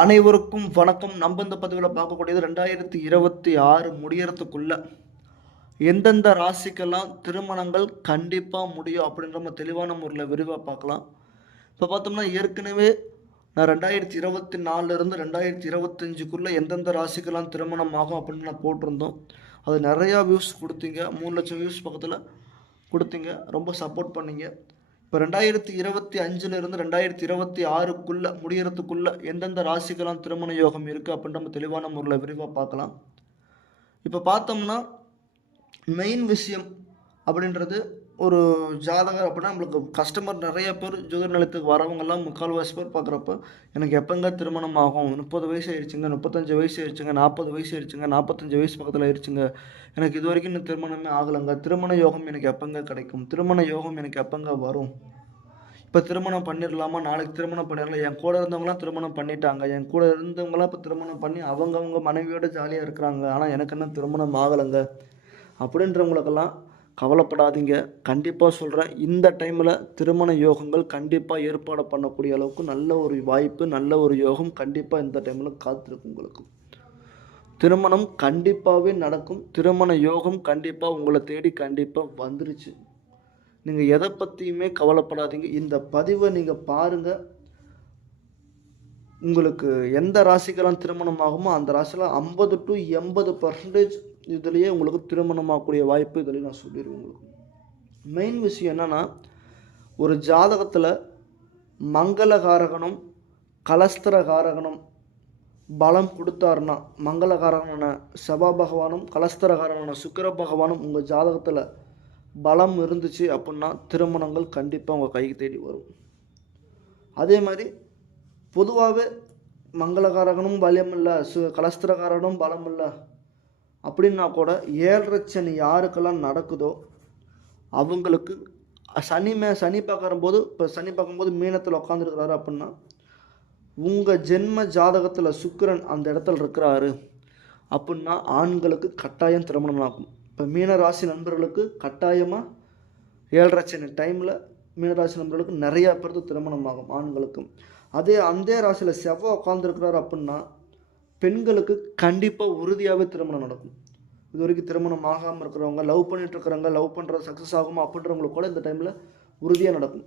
அனைவருக்கும் வணக்கம். நம்ம இந்த பதிவில் பார்க்கக்கூடியது ரெண்டாயிரத்தி இருபத்தி ஆறு முடியறதுக்குள்ள எந்தெந்த ராசிக்கெல்லாம் திருமணங்கள் கண்டிப்பாக முடியும் அப்படின்ற நம்ம தெளிவான முறையில் விரிவாக பார்க்கலாம். இப்போ பார்த்தோம்னா ஏற்கனவே நான் ரெண்டாயிரத்தி இருபத்தி நாலுலேருந்து ரெண்டாயிரத்தி இருபத்தஞ்சுக்குள்ளே எந்தெந்த ராசிக்கெல்லாம் திருமணம் ஆகும் அப்படின்னு நான் போட்டிருந்தோம். அது நிறையா வியூஸ் கொடுத்தீங்க. மூணு லட்சம் வியூஸ் பக்கத்தில் கொடுத்தீங்க. ரொம்ப சப்போர்ட் பண்ணீங்க. இப்போ ரெண்டாயிரத்தி இருபத்தி அஞ்சுலேருந்து ரெண்டாயிரத்தி இருபத்தி ஆறுக்குள்ளே முடியறதுக்குள்ளே எந்தெந்த ராசிக்கெல்லாம் திருமண யோகம் இருக்குது அப்படின்ற நம்ம தெளிவான முறையில் விரிவாக பார்க்கலாம். இப்போ பார்த்தோம்னா மெயின் விஷயம் அப்படின்றது ஒரு ஜாதகர் அப்படின்னா நம்மளுக்கு கஸ்டமர் நிறைய பேர் ஜோதிட நிலையத்துக்கு வரவங்கெல்லாம் முக்கால்வாசி பேர் பார்க்குறப்ப எனக்கு எப்போங்க திருமணம் ஆகும்? முப்பது வயசு ஆயிடுச்சுங்க முப்பத்தஞ்சு வயசு ஆயிடுச்சுங்க நாற்பது வயசு ஆயிடுச்சுங்க நாற்பத்தஞ்சு வயசு பக்கத்தில் ஆயிடுச்சுங்க. எனக்கு இது வரைக்கும் இன்னும் திருமணமே ஆகலைங்க. திருமண யோகம் எனக்கு எப்போங்க கிடைக்கும்? திருமண யோகம் எனக்கு எப்போங்க வரும்? இப்போ திருமணம் பண்ணிடலாமா? நாளைக்கு திருமணம் பண்ணிடலாம். என் கூட இருந்தவங்களாம் திருமணம் பண்ணிட்டாங்க. என் கூட இருந்தவங்களாம் இப்போ திருமணம் பண்ணி அவங்கவுங்க மனைவியோட ஜாலியாக இருக்கிறாங்க. ஆனால் எனக்கு இன்னும் திருமணம் ஆகலைங்க. அப்படின்றவங்களுக்கெல்லாம் கவலைப்படாதீங்க. கண்டிப்பாக சொல்கிறேன் இந்த டைமில் திருமண யோகங்கள் கண்டிப்பாக ஏற்பாடு பண்ணக்கூடிய அளவுக்கு நல்ல ஒரு வாய்ப்பு நல்ல ஒரு யோகம் கண்டிப்பாக இந்த டைமில் காத்திருக்கு உங்களுக்கு. திருமணம் கண்டிப்பாகவே நடக்கும். திருமண யோகம் கண்டிப்பாக உங்களை தேடி கண்டிப்பாக வந்துருச்சு. நீங்கள் எதை பற்றியுமே கவலைப்படாதீங்க. இந்த பதிவை நீங்கள் பாருங்கள் உங்களுக்கு எந்த ராசிக்கெல்லாம் திருமணம் ஆகுமோ அந்த ராசியில் ஐம்பது டு எண்பது பர்சன்டேஜ் இதுலேயே உங்களுக்கு திருமணமாகக்கூடிய வாய்ப்பு இதுலேயே நான் சொல்லிடுவேன் உங்களுக்கு. மெயின் விஷயம் என்னென்னா ஒரு ஜாதகத்தில் மங்களகாரகனும் கலஸ்தரகாரகனும் பலம் கொடுத்தாருன்னா மங்களகாரகனான செவ்வா பகவானும் கலஸ்தரகாரகனான சுக்கிர பகவானும் உங்கள் ஜாதகத்தில் பலம் இருந்துச்சு அப்படின்னா திருமணங்கள் கண்டிப்பாக உங்கள் கைக்கு தேடி வரும். அதே மாதிரி பொதுவாகவே மங்களகாரகனும் பலம் இல்லை சு கலஸ்திரகாரனும் பலம் இல்லை அப்படின்னா கூட ஏழரை சனி யாருக்கெல்லாம் நடக்குதோ அவங்களுக்கு சனி மே சனி பார்க்கும்போது இப்போ சனி பார்க்கும்போது மீனத்தில் உட்காந்துருக்கிறாரு அப்படின்னா உங்கள் ஜென்ம ஜாதகத்தில் சுக்கிரன் அந்த இடத்துல இருக்கிறாரு அப்படின்னா ஆண்களுக்கு கட்டாயம் திருமணம் ஆகும். இப்போ மீனராசி நண்பர்களுக்கு கட்டாயமாக ஏழரை சனி டைமில் மீனராசி நண்பர்களுக்கு நிறையா பேருக்கு திருமணம் ஆகும் ஆண்களுக்கும் அதே அந்த ராசியில் செவ்வாய் உட்காந்துருக்கிறாரு அப்படின்னா பெண்களுக்கு கண்டிப்பாக உறுதியாகவே திருமணம் நடக்கும். இது வரைக்கும் திருமணம் ஆகாமல் இருக்கிறவங்க லவ் பண்ணிட்டு இருக்கிறவங்க லவ் பண்ணுறது சக்ஸஸ் ஆகுமா அப்படின்றவங்களுக்கு கூட இந்த டைமில் உறுதியாக நடக்கும்.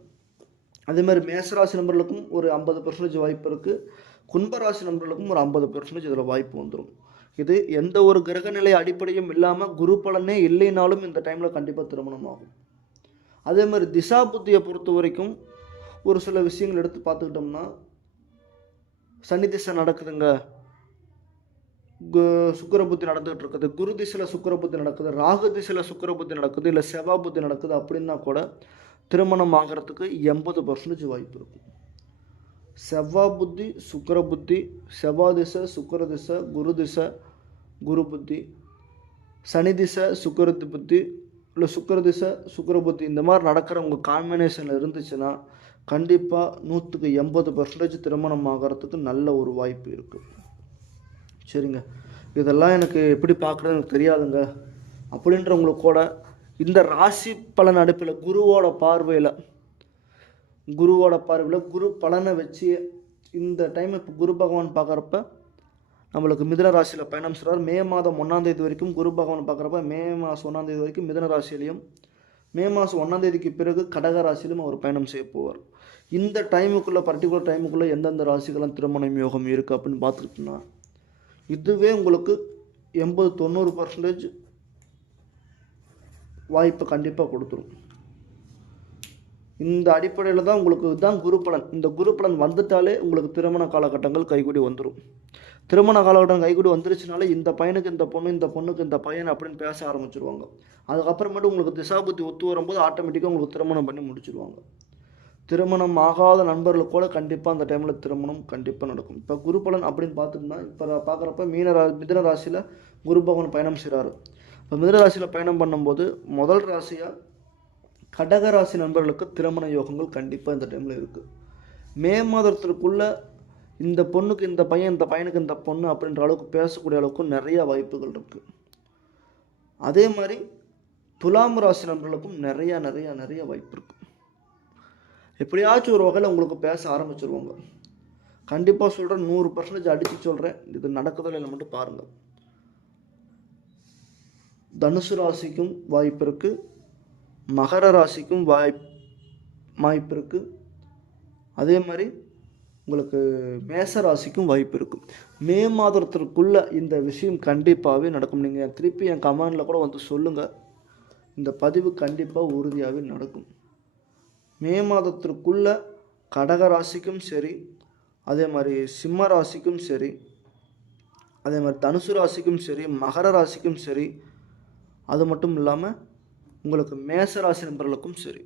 அதே மாதிரி மேசராசி நம்பர்களுக்கும் ஒரு ஐம்பது பெர்சன்டேஜ் வாய்ப்பு இருக்குது கும்பராசி நம்பர்களுக்கும் ஒரு ஐம்பது பெர்சன்டேஜ் இதில் வாய்ப்பு வந்துடும் இது எந்த ஒரு கிரகநிலை அடிப்படையும் இல்லாமல் குரு பலனே இல்லைனாலும் இந்த டைமில் கண்டிப்பாக திருமணம் ஆகும். அதே மாதிரி திசா புத்தியை பொறுத்த வரைக்கும் ஒரு சில விஷயங்கள் எடுத்து பார்த்துக்கிட்டோம்னா சனி திசை நடக்குதுங்க. கு- புத்தி நடந்துகிட்டு இருக்குது குரு திசையில் சுக்கரபுத்தி நடக்குது. ராகு திசையில் சுக்கரபுத்தி நடக்குது. இல்லை செவ்வாய் புத்தி நடக்குது அப்படின்னா கூட திருமணம் ஆகிறதுக்கு எண்பது பர்சன்டேஜ் வாய்ப்பு இருக்கும். செவ்வா புத்தி சுக்கிர புத்தி செவ்வா திசை சுக்கர திசை குரு திசை குரு புத்தி சனி திசை சுக்கரத்து புத்தி இல்லை சுக்கர திசை சுக்கர புத்தி இந்த மாதிரி நடக்கிற உங்கள் காம்பினேஷனில் இருந்துச்சுன்னா கண்டிப்பாக நூற்றுக்கு எண்பது பர்சன்டேஜ் திருமணம் ஆகிறதுக்கு நல்ல ஒரு வாய்ப்பு இருக்குது சரிங்க. இதெல்லாம் எனக்கு எப்படி பார்க்குறது எனக்கு தெரியாதுங்க. அப்படின்றவங்களுக்கு கூட இந்த ராசி பலன் அடுப்பில் குருவோட பார்வையில் குருவோட பார்வையில் குரு பலனை வச்சு இந்த டைம் இப்போ குரு பகவான் பார்க்குறப்ப நம்மளுக்கு மிதன ராசியில் பயணம் செய்கிறார் மே மாதம் ஒன்றாந்தேதி வரைக்கும் குரு பகவான் பார்க்குறப்ப மே மாதம் ஒன்றாந்தேதி வரைக்கும் மிதன ராசியிலையும் மே மாதம் ஒன்றாந்தேதிக்கு பிறகு கடக ராசியிலும் அவர் பயணம் செய்ய போவார். இந்த டைமுக்குள்ளே பர்டிகுலர் டைமுக்குள்ளே எந்தெந்த ராசிக்கெல்லாம் திருமணம் யோகம் இருக்குது அப்படின்னு பார்த்துக்கிட்டோம்னா இதுவே உங்களுக்கு எண்பது தொண்ணூறு பர்சன்டேஜ் வாய்ப்பை கண்டிப்பாக கொடுத்துரும். இந்த அடிப்படையில் தான் உங்களுக்கு தான் குரு இந்த குரு வந்துட்டாலே உங்களுக்கு திருமண காலகட்டங்கள் கைகூடி வந்துடும் திருமண காலகட்டம் கைகூடி வந்துருச்சுனாலே இந்த பையனுக்கு இந்த பொண்ணு இந்த பொண்ணுக்கு இந்த பையன் அப்படின்னு பேச ஆரம்பிச்சிருவாங்க. அதுக்கப்புறமேட்டு உங்களுக்கு திசாபுத்தி ஒத்து வரும்போது ஆட்டோமேட்டிக்காக உங்களுக்கு திருமணம் பண்ணி முடிச்சிருவாங்க. திருமணம் ஆகாத நண்பர்களுக்கு கூட கண்டிப்பாக அந்த டைமில் திருமணம் கண்டிப்பாக நடக்கும். இப்போ குரு பலன் அப்படின்னு பார்த்துட்டோம்னா இப்போ பார்க்குறப்ப மீன ரா மிதன ராசியில் குரு பகவான் பயணம் செய்கிறாரு இப்போ மிதன ராசியில் பயணம் பண்ணும்போது முதல் ராசியாக கடக ராசி நண்பர்களுக்கு திருமண யோகங்கள் கண்டிப்பாக இந்த டைமில் இருக்குது மே மாதத்திற்குள்ளே இந்த பொண்ணுக்கு இந்த பையன் இந்த பையனுக்கு இந்த பொண்ணு அப்படின்ற அளவுக்கு பேசக்கூடிய அளவுக்கு நிறைய வாய்ப்புகள் இருக்குது அதே மாதிரி துலாம் ராசி நண்பர்களுக்கும் நிறையா நிறையா நிறைய வாய்ப்பு இருக்குது எப்படியாச்சும் ஒரு வகையில் உங்களுக்கு பேச ஆரம்பிச்சிருவாங்க. கண்டிப்பாக சொல்கிறேன் நூறு பர்சன்டேஜ் அடித்து சொல்கிறேன் இது நடக்குதோ இல்லை மட்டும் பாருங்கள் தனுசு ராசிக்கும் வாய்ப்பு இருக்குது மகர ராசிக்கும் வாய்ப் வாய்ப்பு இருக்குது அதே மாதிரி உங்களுக்கு மேச ராசிக்கும் வாய்ப்பு இருக்கும் மே மாதத்திற்குள்ளே இந்த விஷயம் கண்டிப்பாகவே நடக்கும். நீங்கள் திருப்பி என் கமெண்டில் கூட வந்து சொல்லுங்கள் இந்த பதிவு கண்டிப்பாக உறுதியாகவே நடக்கும். மே மாதத்திற்குள்ள கடக ராசிக்கும் சரி அதே மாதிரி சிம்ம ராசிக்கும் சரி அதே மாதிரி தனுசு ராசிக்கும் சரி மகர ராசிக்கும் சரி அது மட்டும் இல்லாமல் உங்களுக்கு மேச ராசி நண்பர்களுக்கும் சரி.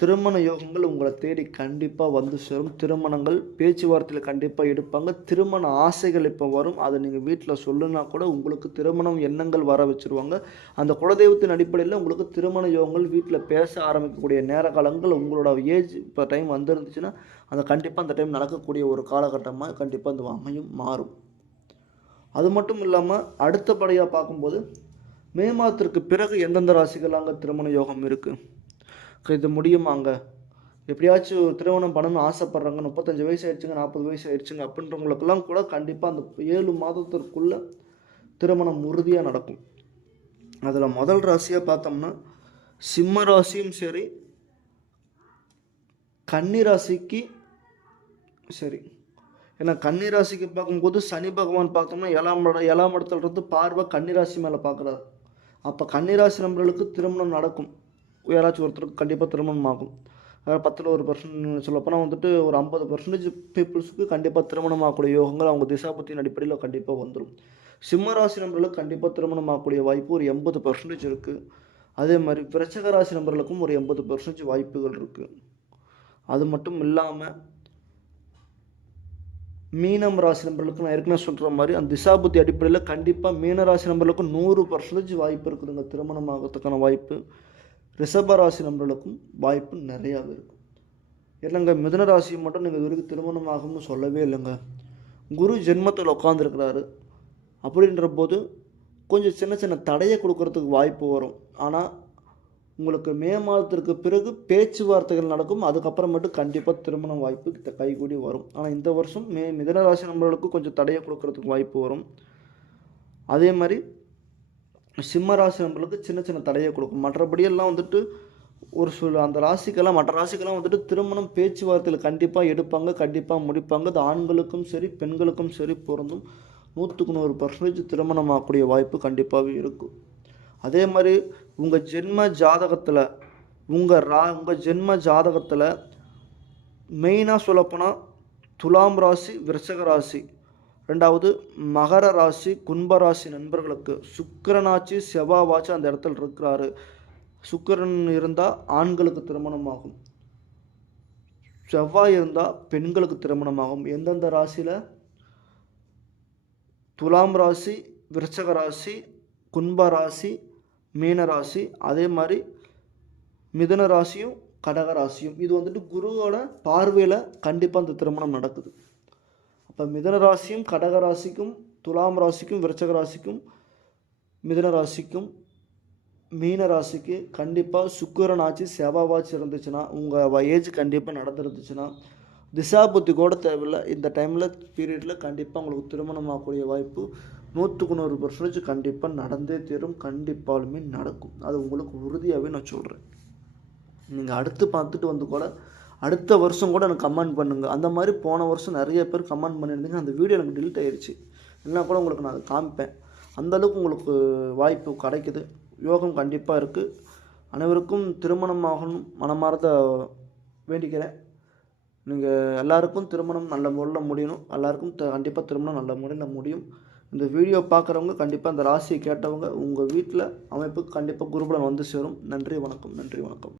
திருமண யோகங்கள் உங்களை தேடி கண்டிப்பாக வந்து சேரும். திருமணங்கள் பேச்சுவார்த்தையில் கண்டிப்பாக எடுப்பாங்க. திருமண ஆசைகள் இப்போ வரும். அதை நீங்கள் வீட்டில் சொல்லுனா கூட உங்களுக்கு திருமணம் எண்ணங்கள் வர வச்சுருவாங்க. அந்த குலதெய்வத்தின் அடிப்படையில் உங்களுக்கு திருமண யோகங்கள் வீட்டில் பேச ஆரம்பிக்கக்கூடிய நேர காலங்கள் உங்களோட ஏஜ் இப்போ டைம் வந்துருந்துச்சுன்னா அந்த கண்டிப்பாக அந்த டைம் நடக்கக்கூடிய ஒரு காலகட்டமாக கண்டிப்பாக அந்த அமையும் மாறும். அது மட்டும் இல்லாமல் அடுத்தபடியாக பார்க்கும்போது மே மாதத்திற்கு பிறகு எந்தெந்த ராசிகளாங்க திருமண யோகம் இருக்குது இது முடியுமாங்க? எப்படியாச்சும் ஒரு திருமணம் பண்ணணும்னு ஆசைப்பட்றாங்க. முப்பத்தஞ்சு வயசு ஆயிடுச்சுங்க நாற்பது வயசு ஆயிடுச்சுங்க. அப்படின்றவங்களுக்கெல்லாம் கூட கண்டிப்பாக அந்த ஏழு மாதத்திற்குள்ள திருமணம் உறுதியாக நடக்கும். அதில் முதல் ராசியாக பார்த்தோம்னா சிம்ம ராசியும் சரி கன்னி ராசிக்கு சரி. ஏன்னா கன்னி ராசிக்கு பார்க்கும்போது சனி பகவான் பார்த்தோம்னா ஏழாம் இடம் ஏழாம் இடத்துல இருந்து பார்வை கன்னி ராசி மேலே பார்க்குறாரு. அப்போ கன்னிராசி நம்மளுக்கு திருமணம் நடக்கும். யாராச்சும் ஒருத்தருக்கு கண்டிப்பாக திருமணம் ஆகும் அதாவது பத்தில் ஒரு பர்சன்ட் சொல்லப்போனால் வந்துட்டு ஒரு ஐம்பது பர்சன்டேஜ் பீப்புள்ஸுக்கு கண்டிப்பாக திருமணம் ஆகக்கூடிய யோகங்கள் அவங்க திசாபத்தியின் அடிப்படையில் கண்டிப்பாக வந்துடும் சிம்ம ராசி கண்டிப்பாக திருமணம் ஆகக்கூடிய வாய்ப்பு ஒரு எண்பது பர்சன்டேஜ் இருக்குது அதே மாதிரி விருச்சக ராசி நம்பர்களுக்கும் ஒரு எண்பது பர்சன்டேஜ் வாய்ப்புகள் இருக்குது அது மட்டும் இல்லாமல் மீனம் ராசி நம்பர்களுக்கு நான் ஏற்கனவே சொல்கிற மாதிரி அந்த திசாபுத்தி அடிப்படையில் கண்டிப்பாக மீன ராசி நம்பர்களுக்கு நூறு பர்சன்டேஜ் வாய்ப்பு இருக்குதுங்க. திருமணம் ஆகிறதுக்கான வாய்ப்பு. ரிஷபராசி நம்பர்களுக்கும் வாய்ப்பு நிறையாவே இருக்கும். இல்லைங்க மிதுன ராசி மட்டும் நீங்கள் இது வரைக்கும் திருமணம் ஆகும்னு சொல்லவே இல்லைங்க. குரு ஜென்மத்தில் உட்காந்துருக்கிறாரு அப்படின்ற போது கொஞ்சம் சின்ன சின்ன தடையை கொடுக்கறதுக்கு வாய்ப்பு வரும். ஆனால் உங்களுக்கு மே மாதத்திற்கு பிறகு பேச்சுவார்த்தைகள் நடக்கும். அதுக்கப்புறமேட்டு கண்டிப்பாக திருமணம் வாய்ப்பு கைகூடி வரும். ஆனால் இந்த வருஷம் மே மிதனராசி நம்மளுக்கு கொஞ்சம் தடையை கொடுக்கறதுக்கு வாய்ப்பு வரும். அதே மாதிரி சிம்ம ராசி நம்மளுக்கு சின்ன சின்ன தடையை கொடுக்கும். மற்றபடியெல்லாம் வந்துட்டு ஒரு சில அந்த ராசிக்கெல்லாம் மற்ற ராசிக்கெல்லாம் வந்துட்டு திருமணம் பேச்சுவார்த்தையில் கண்டிப்பாக எடுப்பாங்க கண்டிப்பாக முடிப்பாங்க. அது ஆண்களுக்கும் சரி பெண்களுக்கும் சரி பொருந்தும். நூற்றுக்கு நூறு பர்சன்டேஜ் திருமணம் ஆகக்கூடிய வாய்ப்பு கண்டிப்பாகவே இருக்கும். அதே மாதிரி உங்கள் ஜென்ம ஜாதகத்தில் உங்கள் ரா உங்கள் ஜென்ம ஜாதகத்தில் மெயினாக சொல்லப்போனால் துலாம் ராசி விருச்சக ராசி. ரெண்டாவது மகர ராசி கும்பராசி நண்பர்களுக்கு சுக்கரனாச்சு செவ்வாவாச்சு அந்த இடத்துல இருக்கிறாரு. சுக்கிரன் இருந்தால் ஆண்களுக்கு திருமணம் ஆகும் செவ்வாய் இருந்தால் பெண்களுக்கு திருமணமாகும். எந்தெந்த ராசியில்? துலாம் ராசி விருச்சக ராசி கும்ப ராசி மீன ராசி அதே மாதிரி மிதுன ராசியும் கடக ராசியும். இது வந்துட்டு குருவோட பார்வையில் கண்டிப்பாக அந்த திருமணம் நடக்குது. அப்போ மிதன ராசியும் கடக ராசிக்கும் துலாம் ராசிக்கும் விருச்சக ராசிக்கும் மிதன ராசிக்கும் மீன ராசிக்கு கண்டிப்பாக சுக்கிரன் ஆச்சு செவ்வாவாச்சு இருந்துச்சுன்னா உங்கள் ஏஜ் கண்டிப்பாக நடந்துருந்துச்சுன்னா திசா புத்தி கூட தேவையில்லை. இந்த டைமில் பீரியடில் கண்டிப்பாக உங்களுக்கு திருமணம் ஆகக்கூடிய வாய்ப்பு நூற்றுக்கு நூறு பர்சன்டேஜ் கண்டிப்பாக நடந்தே தீரும். கண்டிப்பாலுமே நடக்கும். அது உங்களுக்கு உறுதியாகவே நான் சொல்கிறேன் நீங்கள் அடுத்து பார்த்துட்டு வந்து கூட அடுத்த வருஷம் கூட எனக்கு கமெண்ட் பண்ணுங்கள் அந்த மாதிரி போன வருஷம் நிறைய பேர் கமெண்ட் பண்ணியிருந்தீங்க. அந்த வீடியோ எனக்கு டிலீட் ஆயிடுச்சு இல்லைனா கூட உங்களுக்கு நான் அதை காமிப்பேன். அந்தளவுக்கு உங்களுக்கு வாய்ப்பு கிடைக்குது. யோகம் கண்டிப்பாக இருக்குது அனைவருக்கும் திருமணம் ஆகணும் மனமார்ந்த வேண்டிக்கிறேன். நீங்கள் எல்லாருக்கும் திருமணம் நல்ல முறையில் முடியணும். எல்லாருக்கும் த கண்டிப்பாக திருமணம் நல்ல முறையில் முடியும். இந்த வீடியோ பார்க்குறவங்க கண்டிப்பாக இந்த ராசியை கேட்டவங்க உங்கள் வீட்டில் அமைப்புக்கு கண்டிப்பாக குருபலன் வந்து சேரும். நன்றி வணக்கம் நன்றி வணக்கம்.